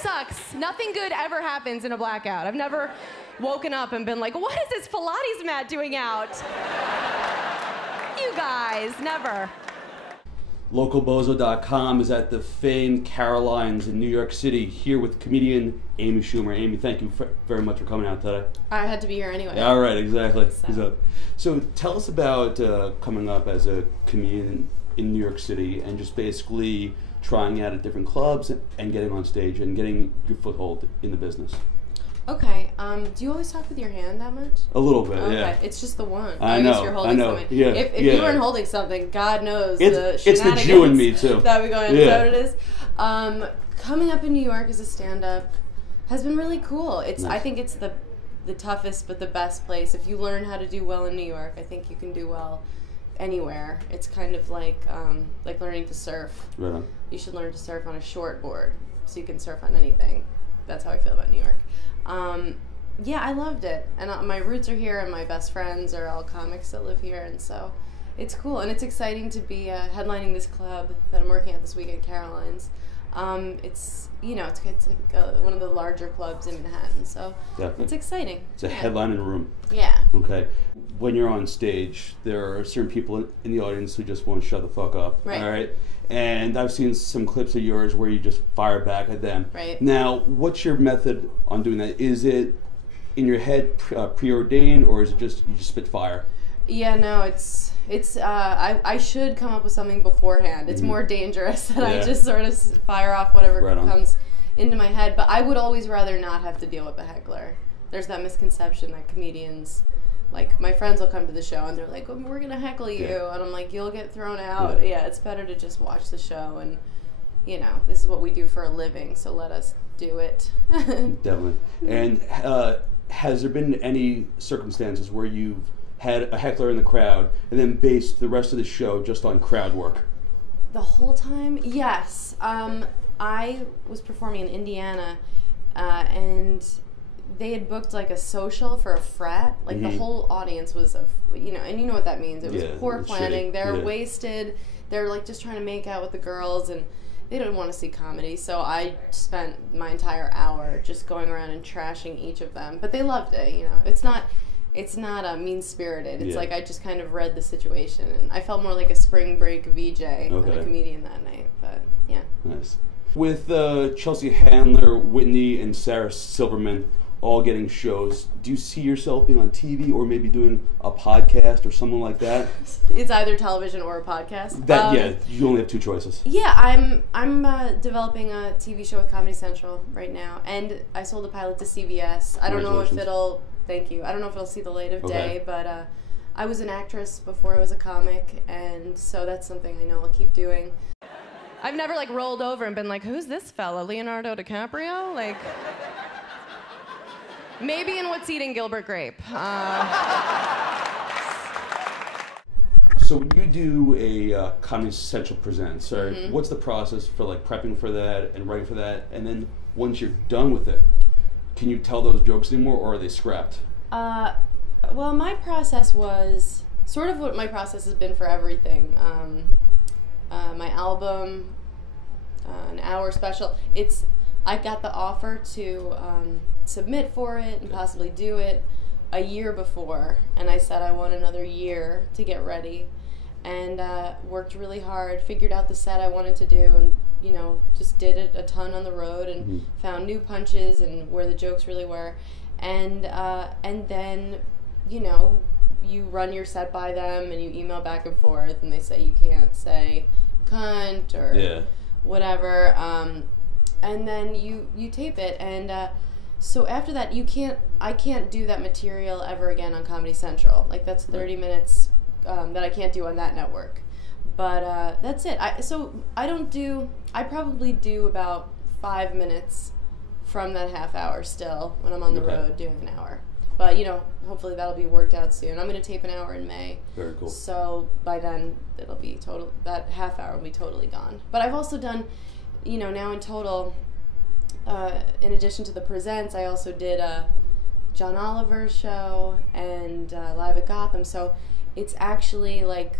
sucks. Nothing good ever happens in a blackout. I've never woken up and been like, what is this Pilates mat doing out? You guys, never. LocalBozo.com is at the famed Caroline's in New York City, here with comedian Amy Schumer. Amy, thank you very much for coming out today. I had to be here anyway. All right, exactly. So tell us about coming up as a comedian in New York City and just basically trying out at different clubs and getting on stage and getting your foothold in the business. Okay. Do you always talk with your hand that much? A little bit, okay. Yeah. It's just the one. I know. Guess you're holding something. Yeah. If you weren't holding something, God knows it's the Jew in me too. That we going. Yeah. Is that what it is? Coming up in New York as a stand-up has been really cool. It's nice. I think it's the toughest but the best place. If you learn how to do well in New York, I think you can do well anywhere. It's kind of like learning to surf. Right on. You should learn to surf on a short board so you can surf on anything. That's how I feel about New York. Yeah, I loved it, and my roots are here, and my best friends are all comics that live here, and so it's cool, and it's exciting to be headlining this club that I'm working at this weekend, Caroline's. It's like one of the larger clubs in Manhattan, so definitely. It's exciting. It's a headline in a room. Yeah. Okay. When you're on stage, there are certain people in the audience who just want to shut the fuck up. Right. All right. And I've seen some clips of yours where you just fire back at them. Right. Now, what's your method on doing that? Is it in your head preordained, or is it just you just spit fire? Yeah, no, it's I should come up with something beforehand. It's more dangerous that I just sort of fire off whatever comes into my head. But I would always rather not have to deal with a heckler. There's that misconception that comedians, like my friends will come to the show and they're like, oh, we're going to heckle you. Yeah. And I'm like, you'll get thrown out. Yeah, it's better to just watch the show and, this is what we do for a living, so let us do it. Definitely. And has there been any circumstances where you've had a heckler in the crowd and then based the rest of the show just on crowd work? The whole time? Yes. I was performing in Indiana and they had booked like a social for a frat. Like the whole audience was, and you know what that means. It was poor planning. Shitty. They're wasted. They're like just trying to make out with the girls and they didn't want to see comedy. So I spent my entire hour just going around and trashing each of them. But they loved it, It's not mean-spirited. It's like I just kind of read the situation, and I felt more like a spring break VJ than a comedian that night. But yeah. Nice. With Chelsea Handler, Whitney, and Sarah Silverman all getting shows, do you see yourself being on TV or maybe doing a podcast or something like that? It's either television or a podcast. You only have two choices. Yeah, I'm developing a TV show with Comedy Central right now, and I sold a pilot to CBS. I don't know if it'll. Thank you. I don't know if it'll see the light of day, but I was an actress before I was a comic, and so that's something I know I'll keep doing. I've never rolled over and been like, who's this fella, Leonardo DiCaprio? Maybe in What's Eating Gilbert Grape. So when you do a Comedy Central Presents, what's the process for prepping for that and writing for that, and then once you're done with it, can you tell those jokes anymore, or are they scrapped? Well, my process was sort of what my process has been for everything. My album, an hour special. I got the offer to submit for it and possibly do it a year before, and I said I want another year to get ready, and worked really hard, figured out the set I wanted to do, and just did it a ton on the road and found new punches and where the jokes really were. And then, you run your set by them and you email back and forth and they say you can't say cunt or whatever. And then you tape it. And so after that, I can't do that material ever again on Comedy Central. That's 30 minutes that I can't do on that network. But that's it. I probably do about 5 minutes from that half hour still when I'm on the road doing an hour. But, hopefully that'll be worked out soon. I'm going to tape an hour in May. Very cool. So by then it'll be that half hour will be totally gone. But I've also done, now in total, in addition to the Presents, I also did a John Oliver's show and Live at Gotham. So it's actually like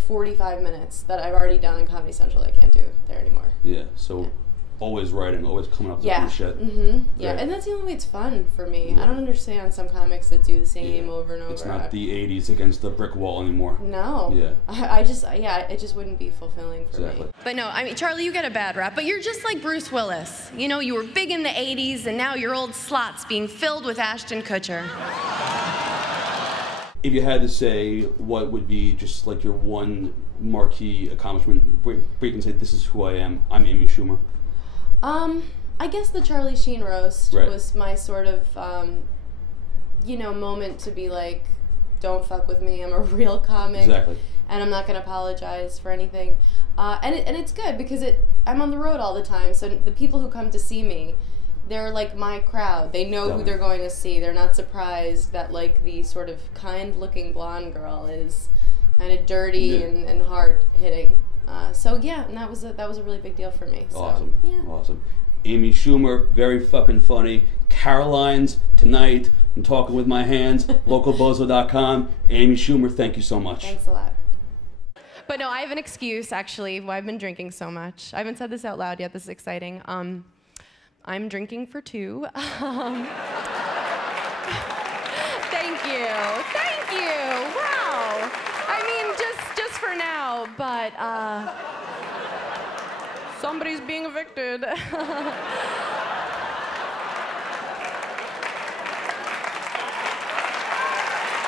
45 minutes that I've already done on Comedy Central that I can't do there anymore. Yeah, so always writing, always coming up with Yeah. new shit. Yeah, Right. and that's the only way it's fun for me. Yeah. I don't understand some comics that do the same over and over. It's not the 80s against the brick wall anymore. No. Yeah. It just wouldn't be fulfilling for Exactly. me. But no, I mean, Charlie, you get a bad rap, but you're just like Bruce Willis. You know, you were big in the 80s, and now your old slot's being filled with Ashton Kutcher. If you had to say what would be just like your one marquee accomplishment where you can say, this is who I am, I'm Amy Schumer. I guess the Charlie Sheen Roast Right. was my sort of, moment to be like, don't fuck with me, I'm a real comic. Exactly. And I'm not going to apologize for anything. And it's good because I'm on the road all the time, so the people who come to see me, they're like my crowd. They know who they're going to see. They're not surprised that like the sort of kind-looking blonde girl is kind of dirty and hard-hitting. And that was a really big deal for me. So, Awesome. Yeah. Awesome. Amy Schumer, very fucking funny. Caroline's tonight. I'm talking with my hands. Localbozo.com. Amy Schumer, thank you so much. Thanks a lot. But no, I have an excuse actually why I've been drinking so much. I haven't said this out loud yet. This is exciting. I'm drinking for two. Thank you. Thank you. Wow. I mean, just for now, but somebody's being evicted.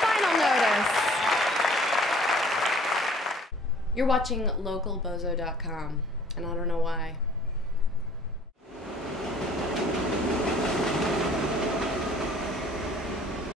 Final notice. You're watching localbozo.com, and I don't know why.